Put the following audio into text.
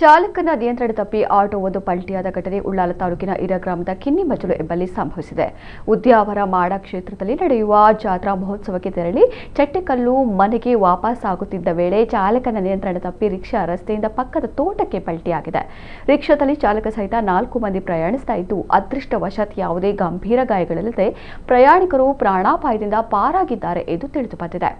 ಚಾಲಕನ ನಿಯಂತ್ರಣ ತಪ್ಪಿ ಆಟೋ ಒಂದು ಪಲ್ಟಿಯಾದ ಘಟನೆ ಉಳ್ಳಾಲ ತಾಲೂಕಿನ ಇರ ಗ್ರಾಮದ ಕಿನ್ನಿಮಜಲು ಎಂಬಲ್ಲಿ ಸಂಭವಿಸಿದೆ. ಉದ್ಯಾವರ ಮಾಡ ಕ್ಷೇತ್ರದಲ್ಲಿ ನಡೆಯುವ ಜಾತ್ರಾ ಮಹೋತ್ಸವಕ್ಕೆ ತೆರಳಿ ಚಟ್ಟೆಕಲ್ಲು ಮನೆಗೆ ವಾಪಸ್ ಆಗುತ್ತಿದ್ದ ವೇಳೆ ಚಾಲಕನ ನಿಯಂತ್ರಣ ತಪ್ಪಿ ರಿಕ್ಷಾ ರಸ್ತೆಯಿಂದ ಪಕ್ಕದ ತೋಟಕ್ಕೆ ಪಲ್ಟಿಯಾಗಿದೆ. ರಿಕ್ಷಾದಲ್ಲಿ ಚಾಲಕ ಸಹಿತ 4 ಮಂದಿ ಪ್ರಯಾಣಿಸ್ತಾ ಇದ್ದು, ಅದೃಷ್ಟವಶಾತ್ ಯಾವುದೇ ಗಂಭೀರ ಗಾಯಗಳಿಲ್ಲದೆ ಪ್ರಯಾಣಿಕರು ಪ್ರಾಣಾಪಾಯದಿಂದ ಪಾರಾಗಿದ್ದಾರೆ ಎಂದು ತಿಳಿದುಬಂದಿದೆ.